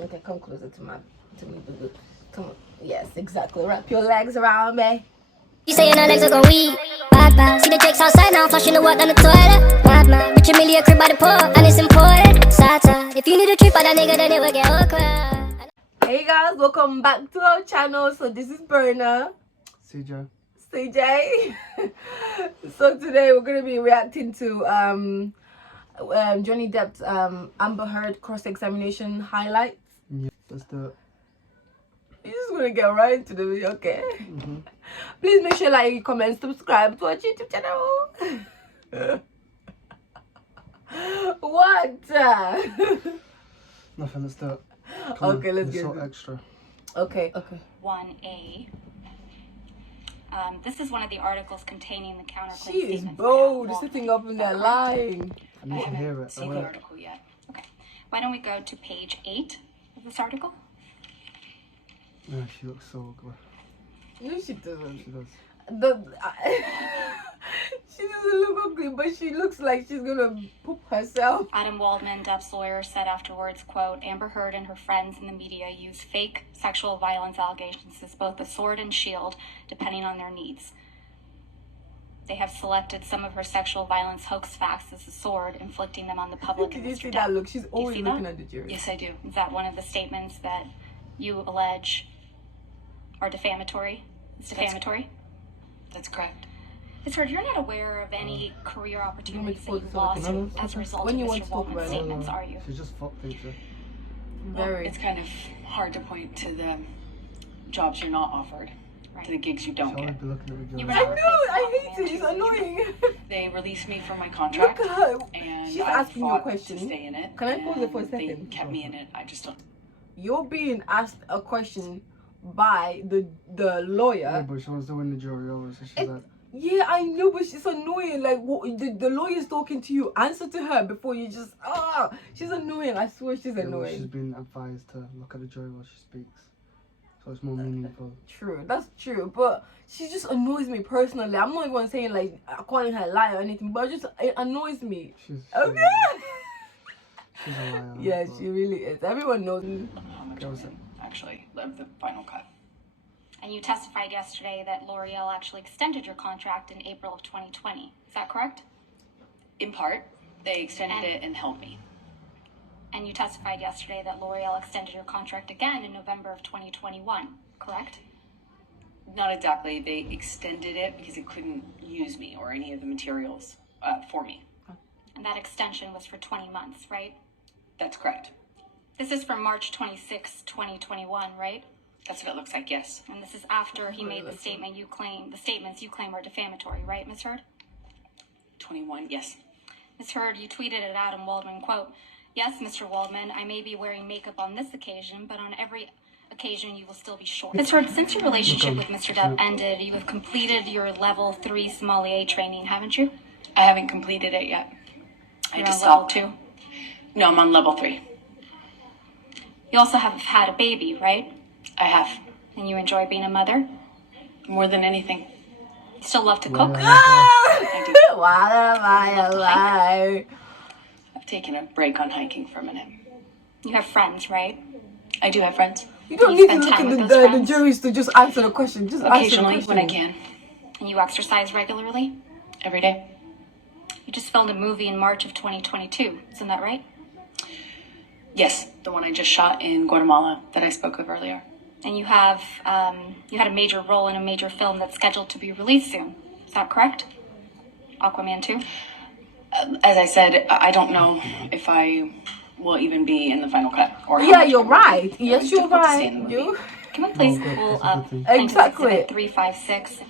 Okay, come closer to me, boo. Come on. Yes, exactly. Wrap your legs around me. You saying her legs are gon' weak. Bad bad. See the jakes outside now, flushing the work down the toilet. Bad man. Rich Amelia crib by the port, and it's important. Sad sad. If you need a trip by that nigga, then it will get awkward. Hey guys, welcome back to our channel. So this is Berna CJ. So today we're gonna be reacting to Johnny Depp's Amber Heard cross-examination highlights. Yeah, let's do it. You're just gonna get right into the video, okay? Please make sure like, comment, subscribe to our YouTube channel. What? Nothing, let's do it. Okay, let's get it. it. Extra. Okay. 1A. This is one of the articles containing the counterclaim She is statement. bold, sitting up in that line. I need to hear it. Seen the article yet. Okay. Why don't we go to page 8 of this article? Yeah, she looks so ugly. No, she doesn't. She does. She doesn't look ugly, but she looks like she's gonna poop herself. Adam Waldman, Depp's lawyer, said afterwards, quote, Amber Heard and her friends in the media use fake sexual violence allegations as both a sword and shield, depending on their needs. They have selected some of her sexual violence hoax facts as a sword, inflicting them on the public. Did and you Mr. see Depp. that look? She's always see looking that? at the jury. Yes, I do. Is that one of the statements that you allege are defamatory? It's defamatory? That's correct. Ms. Heard, you're not aware of any career opportunities that you've lost as a result When of you want Mr. to talk Waldman's about it. statements, are you? She's just fucked, ain't she? Very. It's kind of hard to point to the jobs you're not offered, to the gigs you don't She'll always get. be looking at the You jury. were I know. I hate it. It's annoying. They released me from my Look contract, at her. and She's I asking you a fought question. to stay in it. Can I pause it for a and second? They kept me in it. I just don't. You're being asked a question by the Yeah, lawyer. but she wants to win the jury over, so she's like, Yeah, I know, but she's annoying. Like, what, the lawyer's talking to you. Answer to her before you just she's annoying. I swear she's yeah, well, annoying. she's been advised to look at the jury while she speaks, so it's more meaningful. True, that's true. But she just annoys me personally. I'm not even saying like calling her a liar or anything, but it annoys me. She's Okay. she's a liar. Yeah, but she really is. Everyone knows. I don't know how much That of was it actually lived the final cut. And you testified yesterday that L'Oreal actually extended your contract in April of 2020. Is that correct? In part, they extended And- it and held me. And you testified yesterday that L'Oreal extended your contract again in November of 2021, correct? Not exactly. They extended it because it couldn't use me or any of the materials for me. And that extension was for 20 months, right? That's correct. This is from March 26, 2021, right? That's what it looks like. Yes. And this is after he made the statements you claim are defamatory, right, Ms. Heard? 21. Yes. Ms. Heard, you tweeted at Adam Waldman, quote, Yes, Mr. Waldman, I may be wearing makeup on this occasion, but on every occasion you will still be short. Ms. Heard, since your relationship with Mr. Depp ended, you have completed your level 3 sommelier training, haven't you? I haven't completed it yet. I You're just on level stopped. 2. No, I'm on level 3. You also have had a baby, right? I have. And you enjoy being a mother? More than anything. You still love to cook? I do. What am I alive? I've taken a break on hiking for a minute. You have friends, right? I do have friends. You don't You need to spend look time at with the those friends? juries to just answer the question. Just answer the Occasionally, question. when I can. And you exercise regularly? Every day. You just filmed a movie in March of 2022, isn't that right? Yes, the one I just shot in Guatemala that I spoke of earlier. And you have, you had a major role in a major film that's scheduled to be released soon. Is that correct? Aquaman 2? As I said, I don't know if I will even be in the final cut. Or how Yeah, much you're it will right. be. It Yes, was you're difficult to stay right. in the movie. You. Can we please good, pull that's a up good thing. Plaintiff's Exactly. Exhibit 356?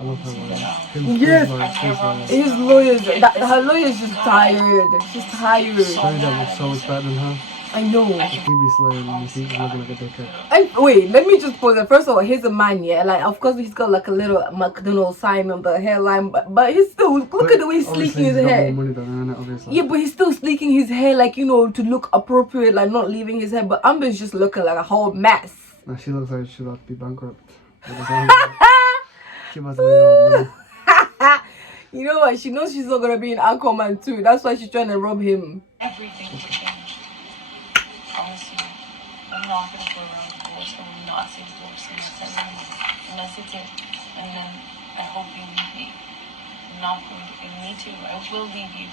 I love her lawyer. Yes. His lawyers, her lawyer's just tired. She's tired. Johnny Depp was so much better than her. I know. He be slaying and he's looking like a dickhead. Wait, let me just pause it. First of all, he's a man, yeah. Like, of course, he's got like a little McDonald's sign on the hairline, but he's still look at the way he's sleeking his He's got hair. more money than her, innit, obviously. Yeah, but he's still sleeking his hair, like, you know, to look appropriate, like not leaving his hair. But Amber's just looking like a whole mess. Nah, she looks like she'd have to be bankrupt. She must have been all money. You know what? She knows she's not gonna be in Aquaman 2. That's why she's trying to rob him. Everything will change. promise you, I'm not going to go around divorce. I will not say divorce unless it's it. And then I hope you leave me. I'm not going to, and me too. I will leave you.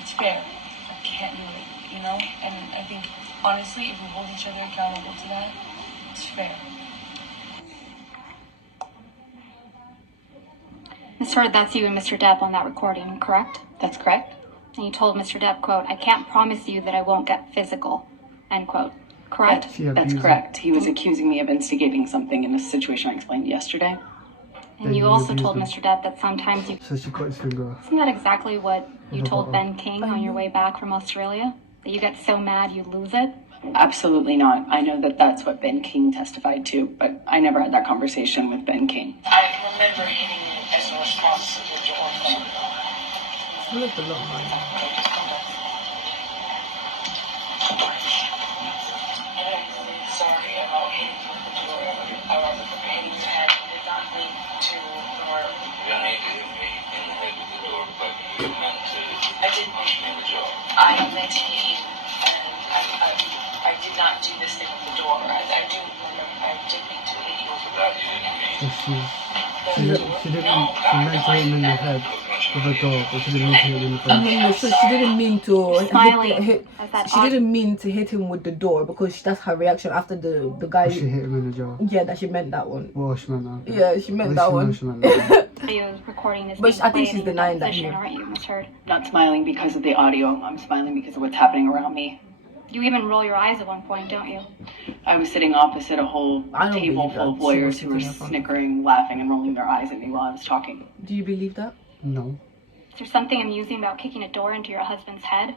It's fair. I can't do it, you know? And I think, honestly, if we hold each other accountable to that, it's fair. Ms. Hurd, that's you and Mr. Depp on that recording, correct? That's correct. And you told Mr. Depp, quote, I can't promise you that I won't get physical, end quote. Correct? That's correct. He was accusing me of instigating something in a situation I explained yesterday. And you also told Mr. Depp that sometimes you... So she cut his finger off. Isn't that exactly what you told Ben King on your way back from Australia? That you get so mad you lose it? Absolutely not. I know that that's what Ben King testified to, but I never had that conversation with Ben King. I remember hitting you as a response to the door thing. You looked a lot, man. Sorry about hitting you with the door. I remember hitting your head. It did not mean to, or... You didn't mean to hit me in the head with the door, but you meant to I did. punch me in the jaw. I meant to hit you, and I did not do this thing with the door. I do remember, I did mean to hit you. That you didn't mean. So she meant to hit him in the head with a door, but she didn't mean to hit him in the face. No, so she didn't mean to Smiling hit, at that she didn't mean to hit him with the door because that's her reaction after the guy. But she hit him in the jaw. Yeah, that she meant that one. Well, she meant that. Yeah, she meant that one. She meant that. audio recording is But being I think played she's in your denying that deposition, here. aren't you, Ms. Hurd? Not smiling because of the audio. I'm smiling because of what's happening around me. You even roll your eyes at one point, don't you? I was sitting opposite a whole I don't table believe full of that. lawyers She who were was sitting in front. snickering, laughing, and rolling their eyes at me while I was talking. Do you believe that? No. Is there something amusing about kicking a door into your husband's head?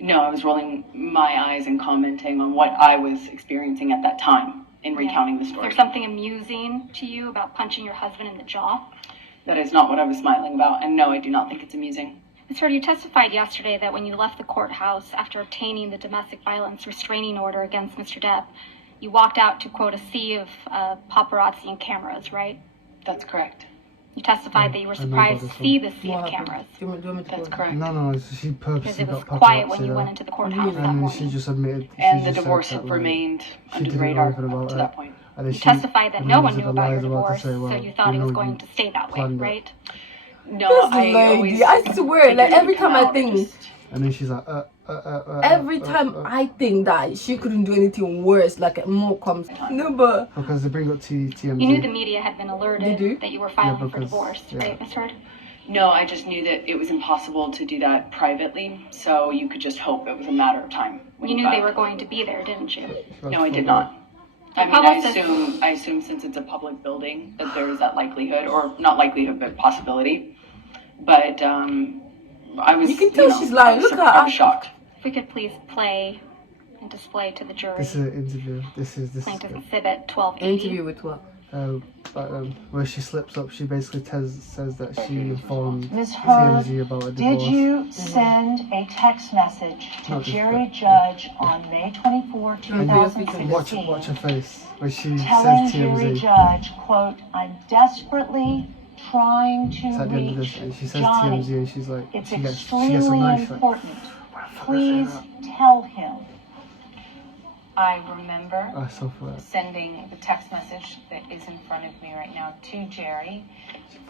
No, I was rolling my eyes and commenting on what I was experiencing at that time in recounting the Is story. there something amusing to you about punching your husband in the jaw? That is not what I was smiling about, and no, I do not think it's amusing. Ms. Hurd, you testified yesterday that when you left the courthouse after obtaining the domestic violence restraining order against Mr. Depp, you walked out to, quote, a sea of paparazzi and cameras, right? That's correct. You testified that you were I know surprised about to this see one. the sea of cameras Do you want me to That's go? correct. No, she because purposely it was got quiet when paparazzi you there. went into the courthouse that And then morning. she just admitted. And she the just divorce said had that, like, remained she under the didn't know radar anything about up to it. that point. And then You testified that and no then one was it knew the about your lies about divorce, to say, well, so you thought we it was know going you to stay that way, planned it. right? No, This I always lady, I swear, like figured it every would come time I out, think, just- And then she's like, every time I think that she couldn't do anything worse, like more comes. No, but because they bring up TMZ. You knew the media had been alerted Did you? that you were filing for because- divorce, yeah. right, Ms. Hurd? No, I just knew that it was impossible to do that privately, so you could just hope it was a matter of time. when You knew they filed. were going to be there, didn't you? No, I did not. I mean, publicist- I assume since it's a public building that there is that likelihood, or not likelihood, but possibility. But I was. You can tell she's lying. Look at her. I was shocked. If we could please play and display to the jury This is an interview. This is Plaintiff good. Exhibit 1280. interview with what? Where she slips up, she basically says that she informed Ms. Hurd, TMZ about a divorce. did you send a text message to Not this Jerry bit. Judge on May 24, And Watch 2016, her face when she telling says Jerry TMZ. Judge, quote, I'm desperately trying It's at to the end of this, reach and she says Johnny. TMZ, and she's like, It's she gets a extremely knife. Like, important. "Why the fuck did I say Please that?" tell him. I remember I suffer it. sending the text message that is in front of me right now to Jerry,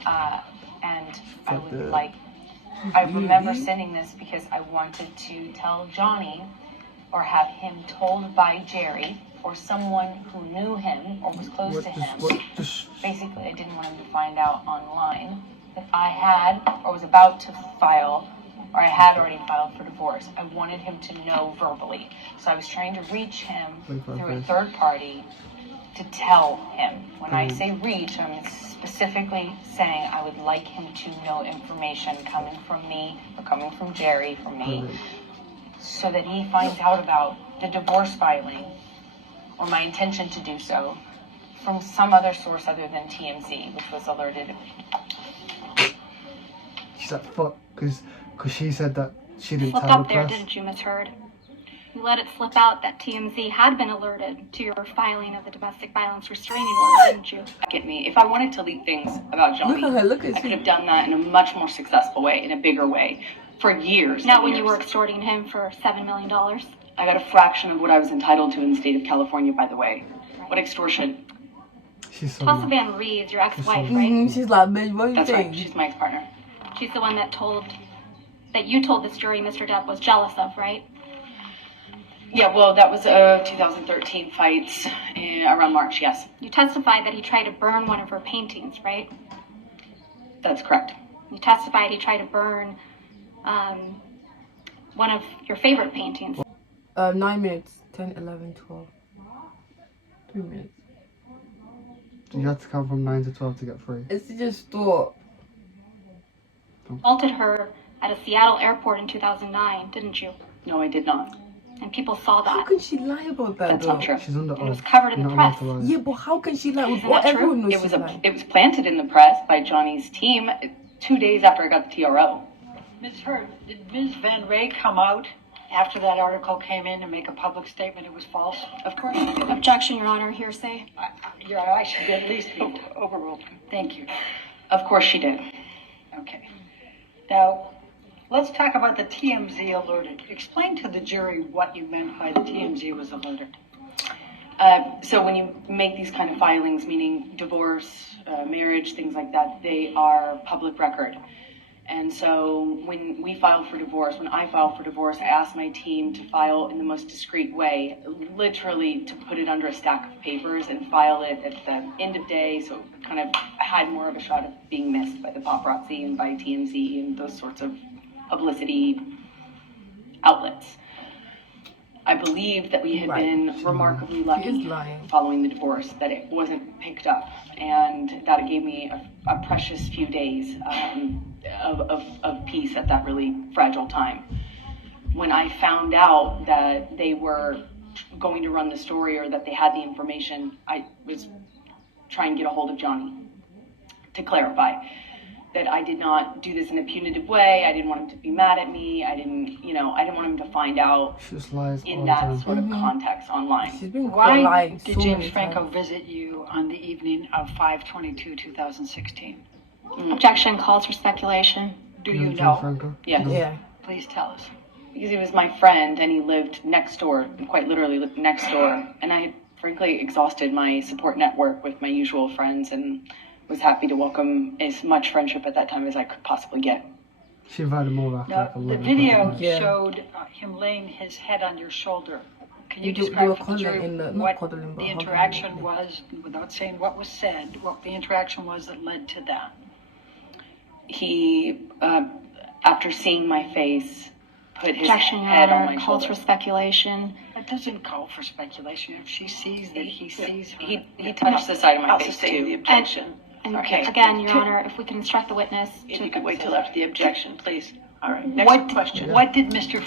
and I would like, I remember sending this because I wanted to tell Johnny or have him told by Jerry or someone who knew him or was close to him. Basically, I didn't want him to find out online that I had or was about to file, or I had already filed for divorce. I wanted him to know verbally. So I was trying to reach him through a third party to tell him. When I say reach, I'm specifically saying I would like him to know information coming from me or coming from Jerry, from me, so that he finds out about the divorce filing or my intention to do so from some other source other than TMZ, which was alerted. She's like, fuck, because she said that she didn't Slipped tell the up there, press. didn't you, Ms. Hurd? You let it slip out that TMZ had been alerted to your filing of the domestic violence restraining order, didn't you? Get me. If I wanted to leak things about Johnny, Look at her, look at I could you. have done that in a much more successful way, in a bigger way, for years. Not and when you years. were extorting him for $7 million. I got a fraction of what I was entitled to in the state of California, by the way. What extortion? She's so Tulsa mad. Van Reed's your ex-wife, so- right? She's like, bitch, what you That's right. think? She's my ex-partner. She's the one that you told this jury Mr. Depp was jealous of, right? Yeah, well, that was 2013 fights around March, yes. You testified that he tried to burn one of her paintings, right? That's correct. You testified he tried to burn one of your favorite paintings. 9 minutes. 10, 11, 12. 3 minutes. You had to count from 9 to 12 to get free. It's just stop. Assaulted her at a Seattle airport in 2009, didn't you? No, I did not. And people saw How that. can she lie about that, That's though? not true. She's under It was oath. covered in You're the not allowed press. to lie. Yeah, but how can she lie? Isn't Well, that true? everyone knows It she's was lying. it was planted in the press by Johnny's team 2 days after I got the TRO. Ms. Hurd, did Ms. Van Ray come out after that article came in and make a public statement it was false? Of course. Objection, Your Honor, hearsay. I should at least be overruled. Thank you. Of course she did. Okay. Now, let's talk about the TMZ alerted. Explain to the jury what you meant by the TMZ was alerted. So when you make these kind of filings, meaning divorce, marriage, things like that, they are public record. And so when I filed for divorce, I asked my team to file in the most discreet way, literally to put it under a stack of papers and file it at the end of day, so it kind of had more of a shot of being missed by the paparazzi and by TMZ and those sorts of publicity outlets. I believed that we had been remarkably She is lucky lying. following the divorce, that it wasn't picked up, and that gave me a precious few days of peace at that really fragile time. When I found out that they were going to run the story or that they had the information, I was trying to get a hold of Johnny to clarify that I did not do this in a punitive way. I didn't want him to be mad at me. I didn't want him to find out She just lies all in the that time. sort of context online. She's been Why lying did so James many Franco times. visit you on the evening of 5/22/2016? Objection calls for speculation. Do You you know James know? Franco? Yes. No. Yeah. Please tell us. Because he was my friend and he lived next door, quite literally lived next door. And I had frankly exhausted my support network with my usual friends and was happy to welcome as much friendship at that time as I could possibly get. She invited him over after Now, like a the little video bit. Yeah. showed him laying his head on your shoulder. Can you They were describe for the cuddling jury in the- not what cuddling, but the hugging. interaction was, without saying what was said, what the interaction was that led to that? He, after seeing my face, put his Objection, Your head on Honor, my calls shoulder. for speculation. That doesn't call for speculation. If she sees that he sees her. He touched the side of my I'll face sustain the too. objection. And Okay. again, Your Honor, if we can instruct the witness If to you could wait till after the objection, please. All right, next What, question. what did Mr.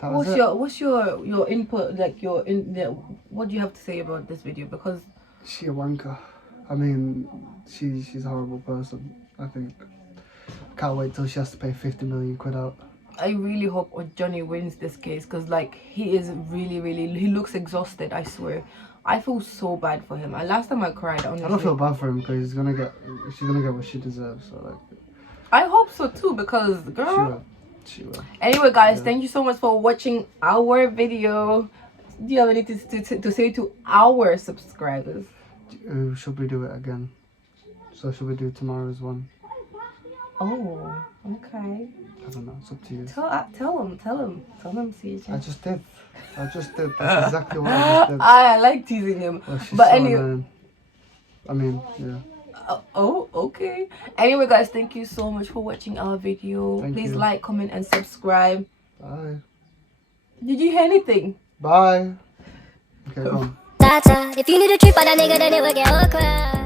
That was it. What's your input, like what do you have to say about this video? Because She a wanker. I mean, she's a horrible person. I think. Can't wait till she has to pay 50 million quid out. I really hope Johnny wins this case, because like he is really he looks exhausted, I swear. I feel so bad for him. And last time I cried, honestly. I don't feel bad for him because she's gonna get what she deserves. So like, I hope so too, because girl. she will. Anyway, guys, Yeah. thank you so much for watching our video. Do you have anything to say to our subscribers? Should we do it again? So should we do tomorrow's one? Oh, okay. I don't know. It's up to you. Tell them, CJ. I just did. That's exactly what I just did. I like teasing him. Oh, she's But so anyway, annoying. I mean, yeah. oh, okay. Anyway, guys, thank you so much for watching our video. Thank Please you. like, comment, and subscribe. Bye. Did you hear anything? Bye. Okay, go on. If you need a trip on a nigga, then it will get awkward.